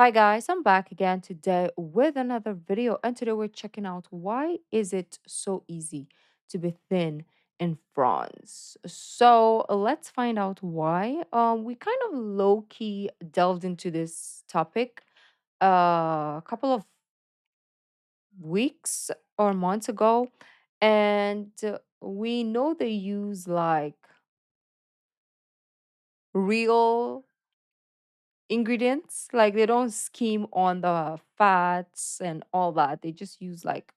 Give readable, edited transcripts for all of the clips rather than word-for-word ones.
Hi guys, I'm back again today with another video, and today we're checking out why is it so easy to be thin in France. So let's find out why. We kind of low-key delved into this topic a couple of weeks or months ago, and we know they use like real ingredients. Like they don't scheme on the fats and all that. They just use like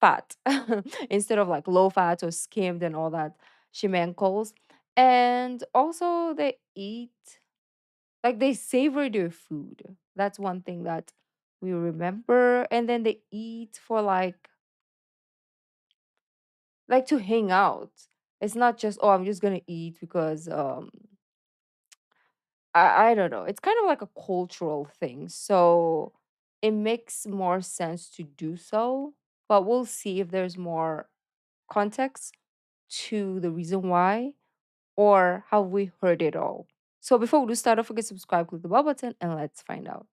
fat instead of like low fat or skimmed and all that shimankles. And also they eat like they savor their food. That's one thing that we remember. And then they eat for like to hang out. It's not just, oh, I'm just gonna eat because I don't know. It's kind of like a cultural thing. So it makes more sense to do so. But we'll see if there's more context to the reason why or have we heard it all. So before we do start, don't forget to subscribe, click the bell button, and let's find out.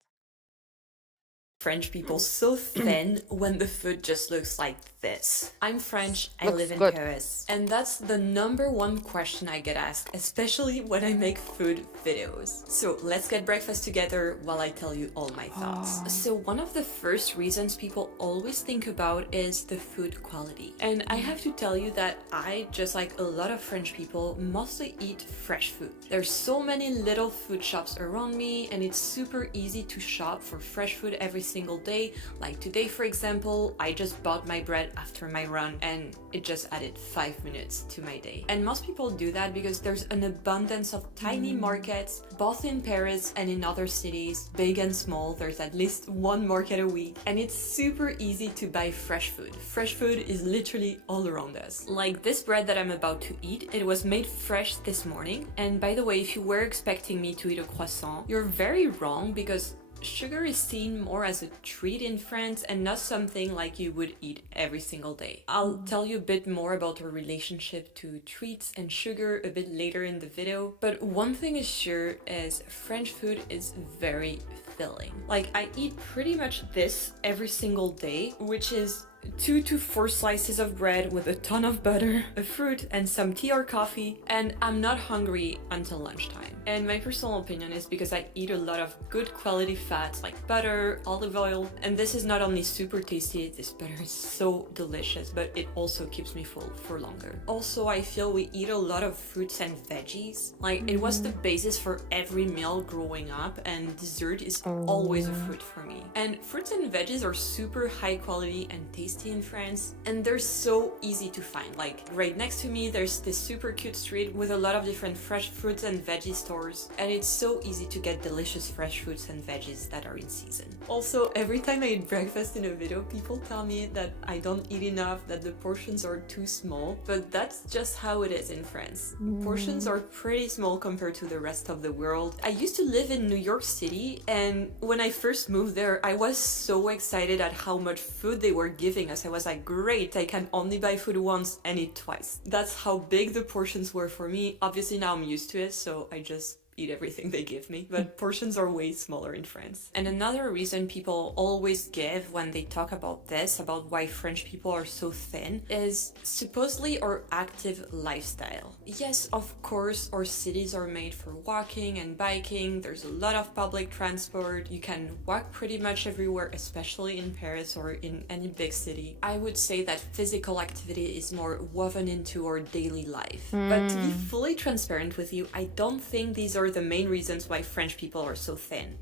French people so thin when the food just looks like this. I'm French, I Looks live in good. Paris, and that's the number one question I get asked, especially when I make food videos. So let's get breakfast together while I tell you all my thoughts. So one of the first reasons people always think about is the food quality. And I have to tell you that I, just like a lot of French people, mostly eat fresh food. There's so many little food shops around me, and it's super easy to shop for fresh food every single day. Like today, for example, I just bought my bread after my run and it just added 5 minutes to my day. And most people do that because there's an abundance of tiny markets, both in Paris and in other cities, big and small. There's at least one market a week, and it's super easy to buy fresh food. Fresh food is literally all around us. Like this bread that I'm about to eat, it was made fresh this morning. And by the way, if you were expecting me to eat a croissant, you're very wrong, because sugar is seen more as a treat in France and not something like you would eat every single day. I'll tell you a bit more about our relationship to treats and sugar a bit later in the video, but one thing is sure is French food is very filling. Like I eat pretty much this every single day, which is 2 to 4 slices of bread with a ton of butter, a fruit, and some tea or coffee, and I'm not hungry until lunchtime. And my personal opinion is because I eat a lot of good quality fats like butter, olive oil, and this is not only super tasty, this butter is so delicious, but it also keeps me full for longer. Also, I feel we eat a lot of fruits and veggies. Like it was the basis for every meal growing up, and dessert is always a fruit for me. And fruits and veggies are super high quality and tasty in France, and they're so easy to find. Like right next to me there's this super cute street with a lot of different fresh fruits and veggie stores, and it's so easy to get delicious fresh fruits and veggies that are in season. Also, every time I eat breakfast in a video, people tell me that I don't eat enough, that the portions are too small, but that's just how it is in France. Portions are pretty small compared to the rest of the world. I used to live in New York City, and when I first moved there I was so excited at how much food they were giving us. I was like, great, I can only buy food once and eat twice. That's how big the portions were for me. Obviously now I'm used to it, so I just eat everything they give me, but portions are way smaller in France. And another reason people always give when they talk about this, about why French people are so thin, is supposedly our active lifestyle. Yes, of course, our cities are made for walking and biking. There's a lot of public transport. You can walk pretty much everywhere, especially in Paris or in any big city. I would say that physical activity is more woven into our daily life. But to be fully transparent with you, I don't think these are the main reasons why French people are so thin.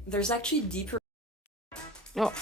Oh,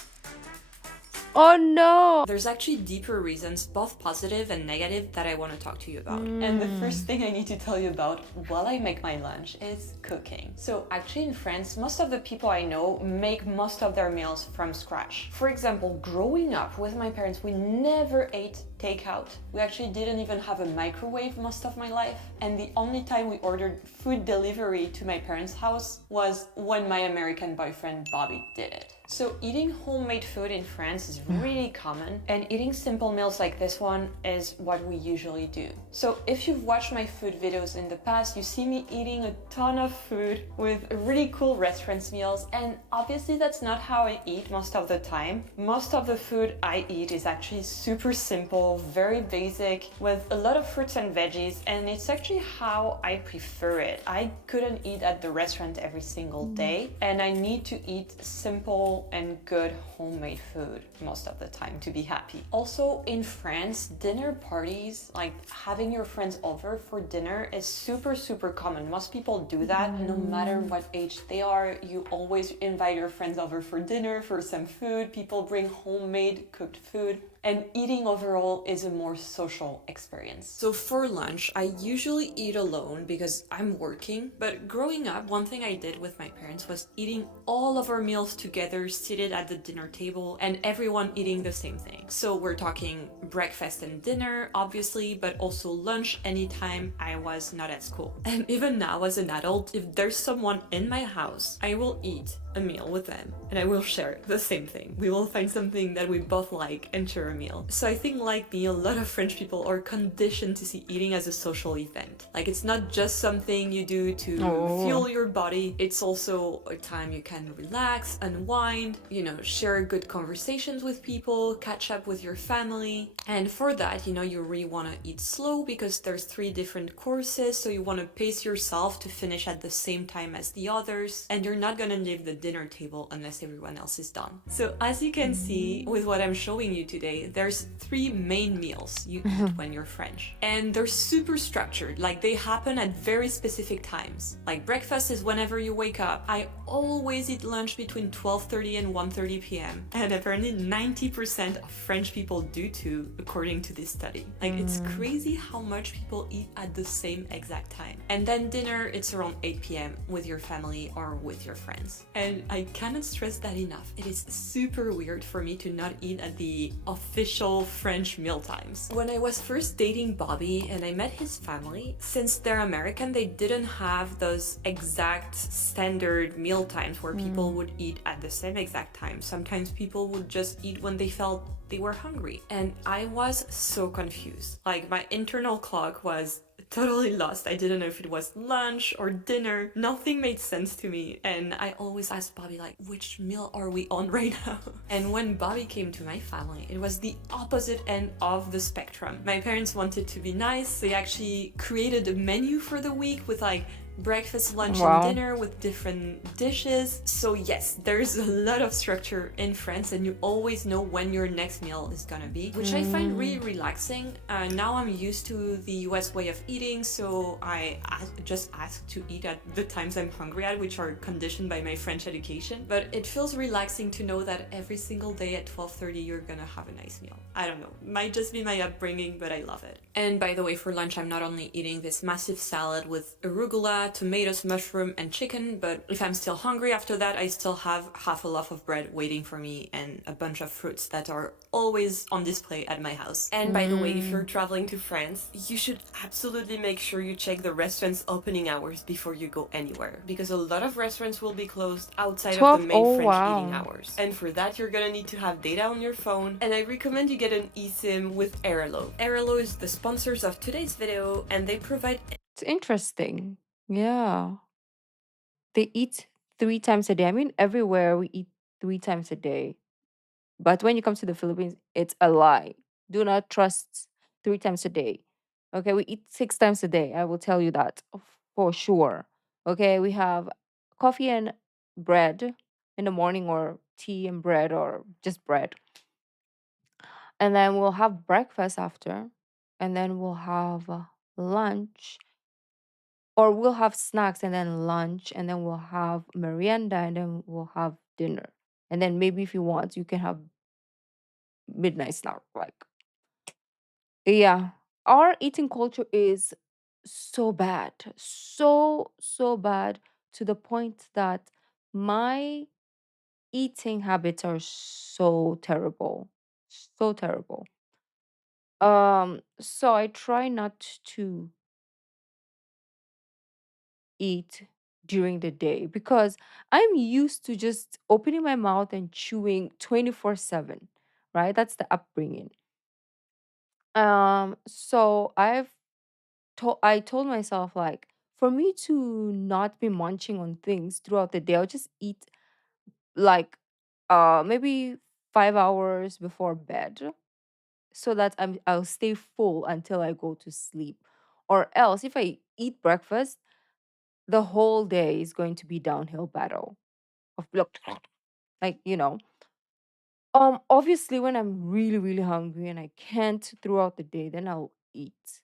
oh no. There's actually deeper reasons, both positive and negative, that I want to talk to you about. And the first thing I need to tell you about while I make my lunch is cooking. So actually in France, most of the people I know make most of their meals from scratch. For example, growing up with my parents, we never ate takeout. We actually didn't even have a microwave most of my life. And the only time we ordered food delivery to my parents' house was when my American boyfriend Bobby did it. So, eating homemade food in France is really common, and eating simple meals like this one is what we usually do. So, if you've watched my food videos in the past, you see me eating a ton of food with really cool restaurants meals, and obviously, that's not how I eat most of the time. Most of the food I eat is actually super simple, very basic, with a lot of fruits and veggies, and it's actually how I prefer it. I couldn't eat at the restaurant every single day, and I need to eat simple and good homemade food most of the time to be happy. Also, in France, dinner parties, like having your friends over for dinner, is super common. Most people do that no matter what age they are. You always invite your friends over for dinner, for some food. People bring homemade cooked food, and eating overall is a more social experience. So for lunch, I usually eat alone because I'm working, but growing up, one thing I did with my parents was eating all of our meals together, seated at the dinner table, and everyone eating the same thing. So we're talking breakfast and dinner, obviously, but also lunch anytime I was not at school. And even now, as an adult, if there's someone in my house, I will eat a meal with them and I will share the same thing. We will find something that we both like and share a meal. So I think, like me, a lot of French people are conditioned to see eating as a social event. Like, it's not just something you do to Oh. fuel your body, it's also a time you can relax, unwind, share good conversations with people, catch up with your family. And for that, you really want to eat slow because there's 3 different courses, so you want to pace yourself to finish at the same time as the others, and you're not gonna leave the dinner table unless everyone else is done. So as you can see with what I'm showing you today, there's 3 main meals you eat when you're French. And they're super structured, like they happen at very specific times. Like breakfast is whenever you wake up. I always eat lunch between 12:30 and 1:30 p.m. And apparently 90% of French people do too, according to this study. Like, it's crazy how much people eat at the same exact time. And then dinner, it's around 8 p.m. with your family or with your friends. And I cannot stress that enough. It is super weird for me to not eat at the official French meal times. When I was first dating Bobby and I met his family, since they're American, they didn't have those exact standard meal times where people would eat at the same exact time. Sometimes people would just eat when they felt they were hungry. And I was so confused. Like, my internal clock was totally lost. I didn't know if it was lunch or dinner. Nothing made sense to me. And I always asked Bobby, like, which meal are we on right now? And when Bobby came to my family, it was the opposite end of the spectrum. My parents wanted to be nice. They actually created a menu for the week with like breakfast, lunch, and Wow. dinner with different dishes. So yes, there's a lot of structure in France, and you always know when your next meal is gonna be, which I find really relaxing. Now I'm used to the US way of eating, so just ask to eat at the times I'm hungry at, which are conditioned by my French education. But it feels relaxing to know that every single day at 12:30 you're gonna have a nice meal. I don't know, might just be my upbringing, but I love it. And by the way, for lunch, I'm not only eating this massive salad with arugula, tomatoes, mushroom, and chicken, but if I'm still hungry after that, I still have half a loaf of bread waiting for me and a bunch of fruits that are always on display at my house. And by the way, if you're traveling to France, you should absolutely make sure you check the restaurant's opening hours before you go anywhere, because a lot of restaurants will be closed outside of the 12. main Oh, French eating wow. hours. And for that, you're gonna need to have data on your phone, and I recommend you get an eSIM with Airlo. Airlo is the sponsors of today's video, and they provide. It's interesting. Yeah. They eat 3 times a day. I mean, everywhere we eat 3 times a day. But when you come to the Philippines, it's a lie. Do not trust 3 times a day. Okay, we eat 6 times a day. I will tell you that for sure. Okay, we have coffee and bread in the morning, or tea and bread, or just bread. And then we'll have breakfast after. And then we'll have lunch, or we'll have snacks and then lunch, and then we'll have merienda, and then we'll have dinner. And then maybe if you want, you can have midnight snack. Like, yeah, our eating culture is so bad, so bad, to the point that my eating habits are so terrible, so terrible. So I try not to eat during the day because I'm used to just opening my mouth and chewing 24/7, right? That's the upbringing. So I told myself like for me to not be munching on things throughout the day, I'll just eat like maybe 5 hours before bed so that I'll stay full until I go to sleep. Or else if I eat breakfast, the whole day is going to be downhill battle of like, obviously when I'm really, really hungry and I can't throughout the day, then I'll eat.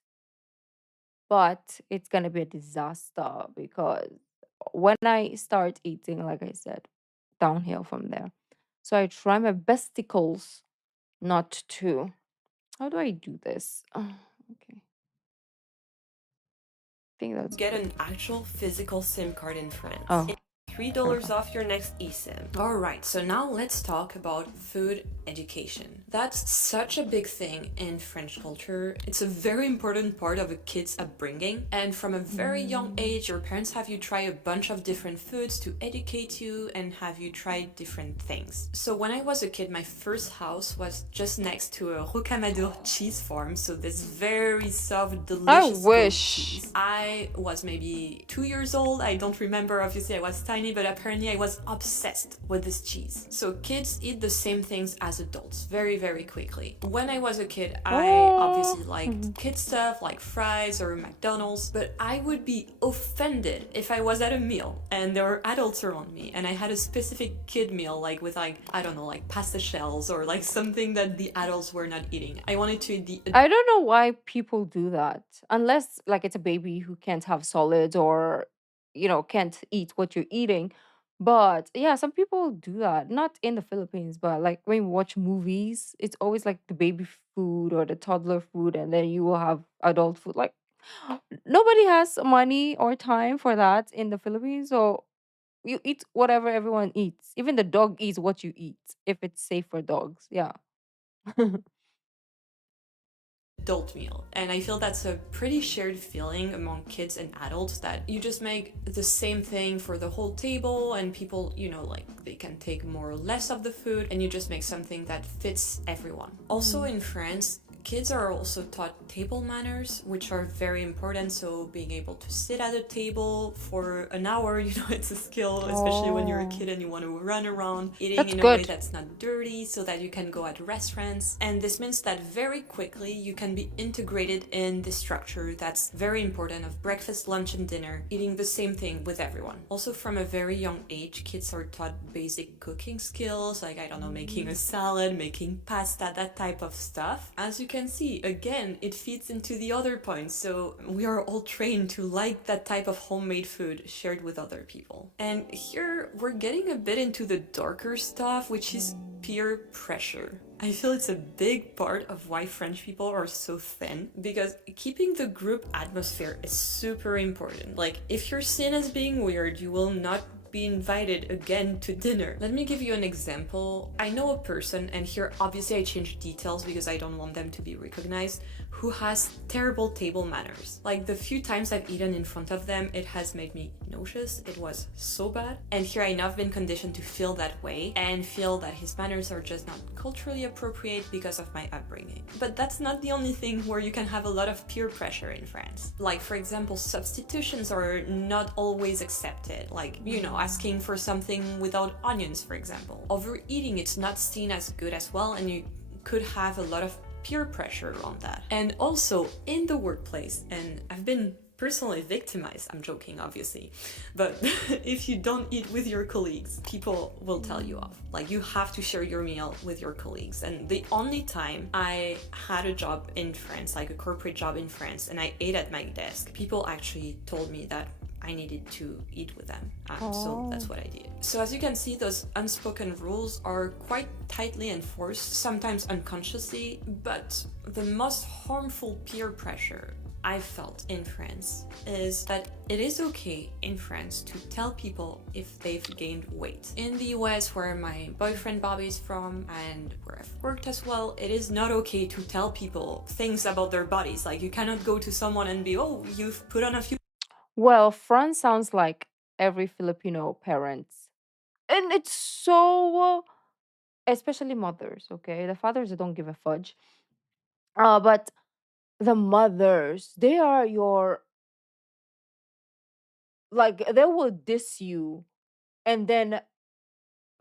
But it's gonna be a disaster because when I start eating, like I said, downhill from there. So I try my besticles not to. How do I do this? Okay, I think that's Get good. an actual physical SIM card in France. Oh, $3 perfect. off your next eSIM. Alright, so now let's talk about food education. That's such a big thing in French culture. It's a very important part of a kid's upbringing, and from a very young Mm. age, your parents have you try a bunch of different foods to educate you and have you try different things. So when I was a kid, my first house was just next to a Rocamadour cheese farm, so this very soft, I delicious goat wish. cheese. I was maybe 2 years old, I don't remember, obviously I was tiny, but apparently I was obsessed with this cheese. So kids eat the same things as adults very, very quickly. When I was a kid, I Oh, obviously liked mhm. kid stuff like fries or McDonald's, but I would be offended if I was at a meal and there were adults around me and I had a specific kid meal like with like, I don't know, like pasta shells or like something that the adults were not eating. I wanted to eat the I don't know why people do that. Unless like it's a baby who can't have solids or can't eat what you're eating. But yeah, some people do that. Not in the Philippines, but like when you watch movies, it's always like the baby food or the toddler food and then you will have adult food. Like nobody has money or time for that in the Philippines, so you eat whatever everyone eats. Even the dog eats what you eat if it's safe for dogs. Yeah. adult meal. And I feel that's a pretty shared feeling among kids and adults that you just make the same thing for the whole table and people, like they can take more or less of the food and you just make something that fits everyone. Also Mm. in France, kids are also taught table manners, which are very important. So being able to sit at a table for an hour, it's a skill, especially when you're a Oh, kid and you want to run around, eating that's in a way good. that's not dirty so that you can go at restaurants. And this means that very quickly you can be integrated in the structure that's very important of breakfast, lunch, and dinner, eating the same thing with everyone. Also, from a very young age, kids are taught basic cooking skills, like, I don't know, making a salad, making pasta, that type of stuff. As you can see, again, it feeds into the other points. So we are all trained to like that type of homemade food shared with other people. And here we're getting a bit into the darker stuff, which is peer pressure. I feel it's a big part of why French people are so thin because keeping the group atmosphere is super important. Like, if you're seen as being weird, you will not be invited again to dinner. Let me give you an example. I know a person, and here obviously I change details because I don't want them to be recognized, who has terrible table manners. Like, the few times I've eaten in front of them, it has made me nauseous. It was so bad. And here I know I've been conditioned to feel that way and feel that his manners are just not culturally appropriate because of my upbringing. But that's not the only thing where you can have a lot of peer pressure in France. Like, for example, substitutions are not always accepted. Like, asking for something without onions, for example. Overeating, it's not seen as good as well, and you could have a lot of peer pressure around that. And also in the workplace, and I've been personally victimized, I'm joking obviously, but if you don't eat with your colleagues, people will tell you off. Like, you have to share your meal with your colleagues. And the only time I had a job in France, like a corporate job in France, and I ate at my desk, people actually told me that I needed to eat with them. So Oh. that's what I did. So as you can see, those unspoken rules are quite tightly enforced, sometimes unconsciously, but the most harmful peer pressure I've felt in France is that it is okay in France to tell people if they've gained weight. In the US, where my boyfriend Bobby is from and where I've worked as well, it is not okay to tell people things about their bodies. Like, you cannot go to someone and be, oh, you've put on a few Well, France sounds like every Filipino parents. And it's so, especially mothers, okay? The fathers don't give a fudge. But the mothers, they are your, like, they will diss you and then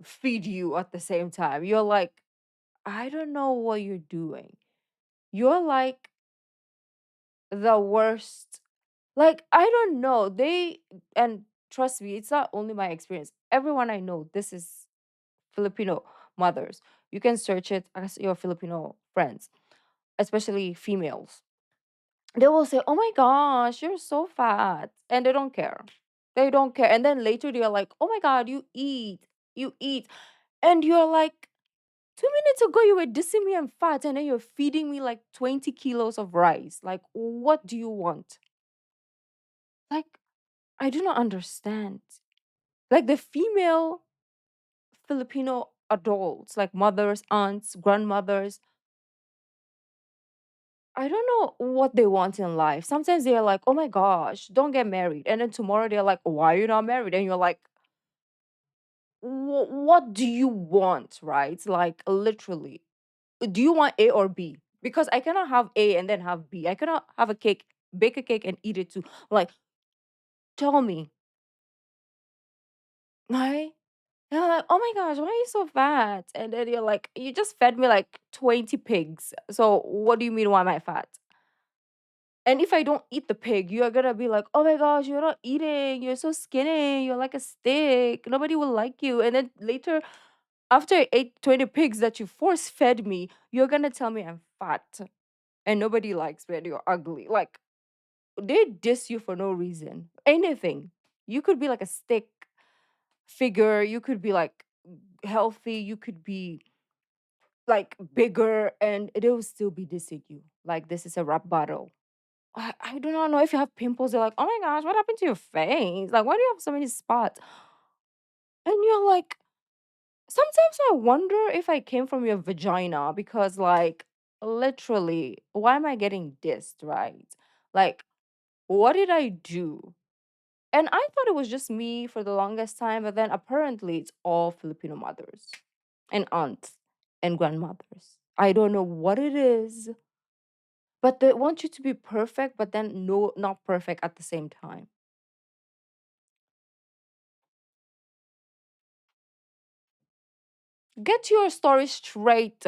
feed you at the same time. You're like, I don't know what you're doing. You're like the worst. Like, I don't know. And trust me, it's not only my experience. Everyone I know, this is Filipino mothers. You can search it as your Filipino friends, especially females. They will say, "Oh my gosh, you're so fat." And they don't care. They don't care. And then later they're like, "Oh my god, you eat." And you're like, 2 minutes ago you were dissing me I'm fat and then you're feeding me like 20 kilos of rice. Like, what do you want? Like, I do not understand. Like the female Filipino adults, like mothers, aunts, grandmothers, I don't know what they want in life. Sometimes they're like, "Oh my gosh, don't get married." And then tomorrow they're like, "Why are you not married?" And you're like, What do you want?" Right? Like, literally. Do you want A or B? Because I cannot have A and then have B. I cannot have a cake, bake a cake and eat it too. Like, tell me, right? And I'm like, "Oh my gosh, why are you so fat?" And then you're like, "You just fed me like 20 pigs. So what do you mean, why am I fat?" And if I don't eat the pig, you're gonna be like, "Oh my gosh, you're not eating. You're so skinny. You're like a stick. Nobody will like you." And then later, after I ate 20 pigs that you force fed me, you're gonna tell me I'm fat and nobody likes me and you're ugly. Like, they diss you for no reason. Anything. You could be like a stick figure. You could be like healthy. You could be like bigger and they will still be dissing you. Like, this is a rap battle. I do not know if you have pimples. They're like, "Oh my gosh, what happened to your face? Like, why do you have so many spots?" And you're like, sometimes I wonder if I came from your vagina because, like, literally, why am I getting dissed, right? Like, what did I do? And I thought it was just me for the longest time, but then apparently it's all Filipino mothers and aunts and grandmothers. I don't know what it is, but they want you to be perfect, but then no, not perfect at the same time. Get your story straight.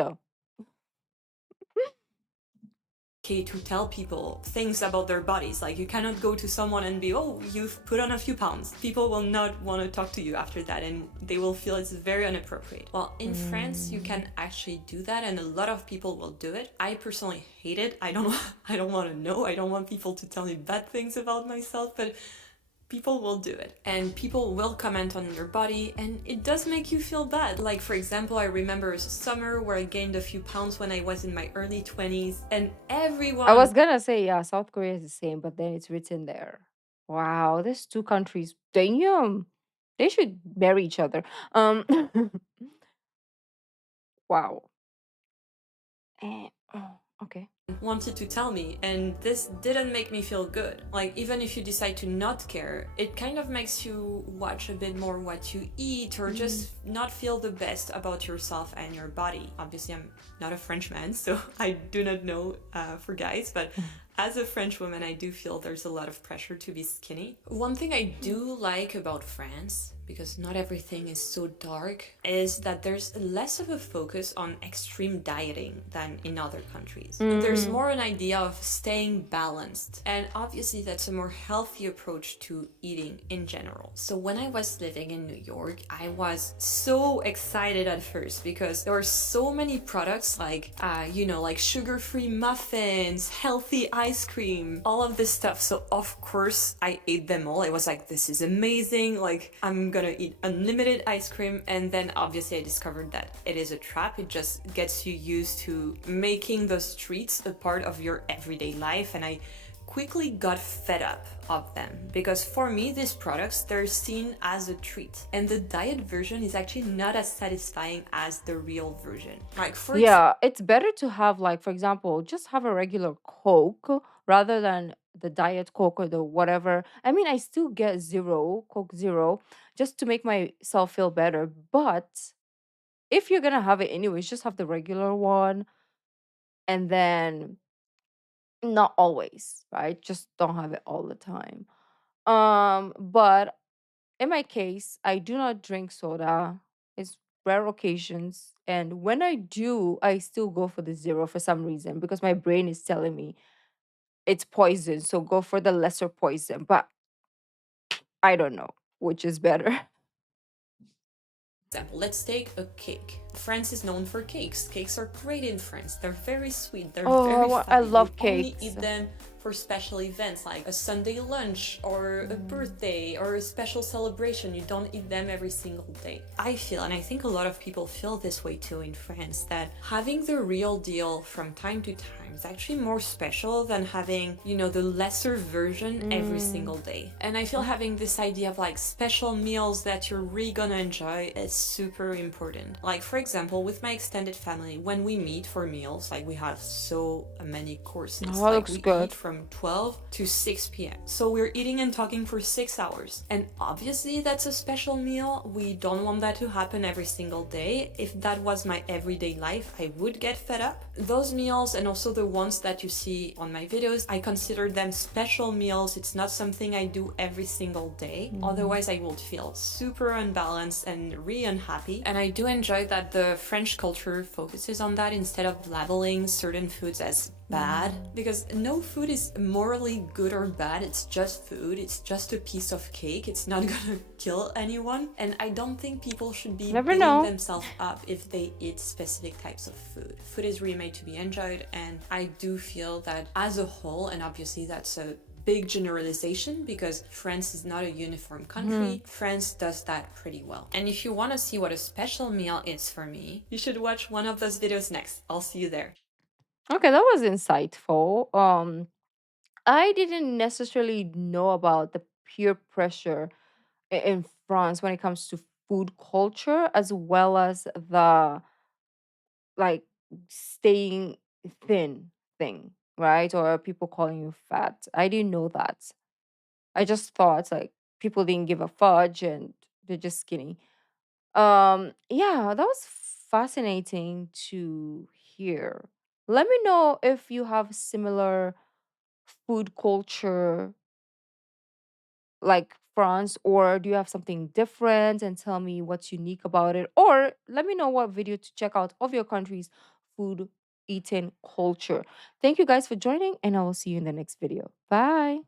Okay, to tell people things about their bodies. Like, you cannot go to someone and be, "Oh, you've put on a few pounds." People will not want to talk to you after that and they will feel it's very inappropriate. Well, in France, you Mm. can actually do that and a lot of people will do it. I personally hate it. I don't I don't want to know. I don't want people to tell me bad things about myself, but people will do it and people will comment on your body and it does make you feel bad. Like, for example, I remember a summer where I gained a few pounds when I was in my early 20s and I everyone was gonna say, yeah, South Korea is the same, but then it's written there. Wow, there's two countries. Damn, they should marry each other. Um, wow. Okay. wanted to tell me, and this didn't make me feel good. Like, even if you decide to not care, it kind of makes you watch a bit more what you eat or Mm. just not feel the best about yourself and your body. Obviously, I'm not a French man, so I do not know for guys, but as a French woman, I do feel there's a lot of pressure to be skinny. One thing I do like about France, because not everything is so dark, is that there's less of a focus on extreme dieting than in other countries. There's Mm. more an idea of staying balanced, and obviously that's a more healthy approach to eating in general. So when I was living in New York, I was so excited at first because there were so many products like, like sugar-free muffins, healthy ice cream, all of this stuff. So of course I ate them all. I was like, this is amazing. Like, I'm gonna eat unlimited ice cream. And then obviously I discovered that it is a trap. It just gets you used to making those treats a part of your everyday life. And I quickly got fed up of them because for me these products, they're seen as a treat and the diet version is actually not as satisfying as the real version. Like, Yeah, it's better to have, like, for example, just have a regular Coke rather than the diet Coke or the whatever. I mean, I still get zero, Coke zero, just to make myself feel better. But if you're gonna have it anyways, just have the regular one, and then not always, right? Just don't have it all the time. But in my case, I do not drink soda. It's rare occasions. And when I do, I still go for the zero for some reason because my brain is telling me it's poison. So go for the lesser poison. But I don't know which is better. Example, let's take a cake. France is known for cakes. Cakes are great in France. They're very sweet, they're very I fatty. You love only cakes. eat them for special events like a Sunday lunch or a birthday or a special celebration. You don't eat them every single day. I feel, and I think a lot of people feel this way too in France, that having the real deal from time to time is actually more special than having, you know, the lesser version every single day. And I feel having this idea of like special meals that you're really gonna enjoy is super important. Like, for example, with my extended family, when we meet for meals, like we have so many courses. Oh, Like looks we good. eat from 12 to 6 p.m. So we're eating and talking for 6 hours. And obviously that's a special meal. We don't want that to happen every single day. If that was my everyday life, I would get fed up. Those meals, and also the ones that you see on my videos, I consider them special meals. It's not something I do every single day. Otherwise I would feel super unbalanced and really unhappy. And I do enjoy that the French culture focuses on that instead of labeling certain foods as bad, because no food is morally good or bad. It's just food. It's just a piece of cake. It's not gonna kill anyone. And I don't think people should be Never beating know. themselves up if they eat specific types of food. Food is really made to be enjoyed, and I do feel that as a whole, and obviously that's a big generalization because France is not a uniform country. France does that pretty well. And if you want to see what a special meal is for me, you should watch one of those videos next. I'll see you there. Okay, that was insightful. I didn't necessarily know about the peer pressure in France when it comes to food culture, as well as the like staying thin thing, right? Or people calling you fat. I didn't know that. I just thought like people didn't give a fudge and they're just skinny. Yeah, that was fascinating to hear. Let me know if you have similar food culture like France, or do you have something different, and tell me what's unique about it? Or let me know what video to check out of your country's food eating culture. Thank you guys for joining, and I will see you in the next video. Bye.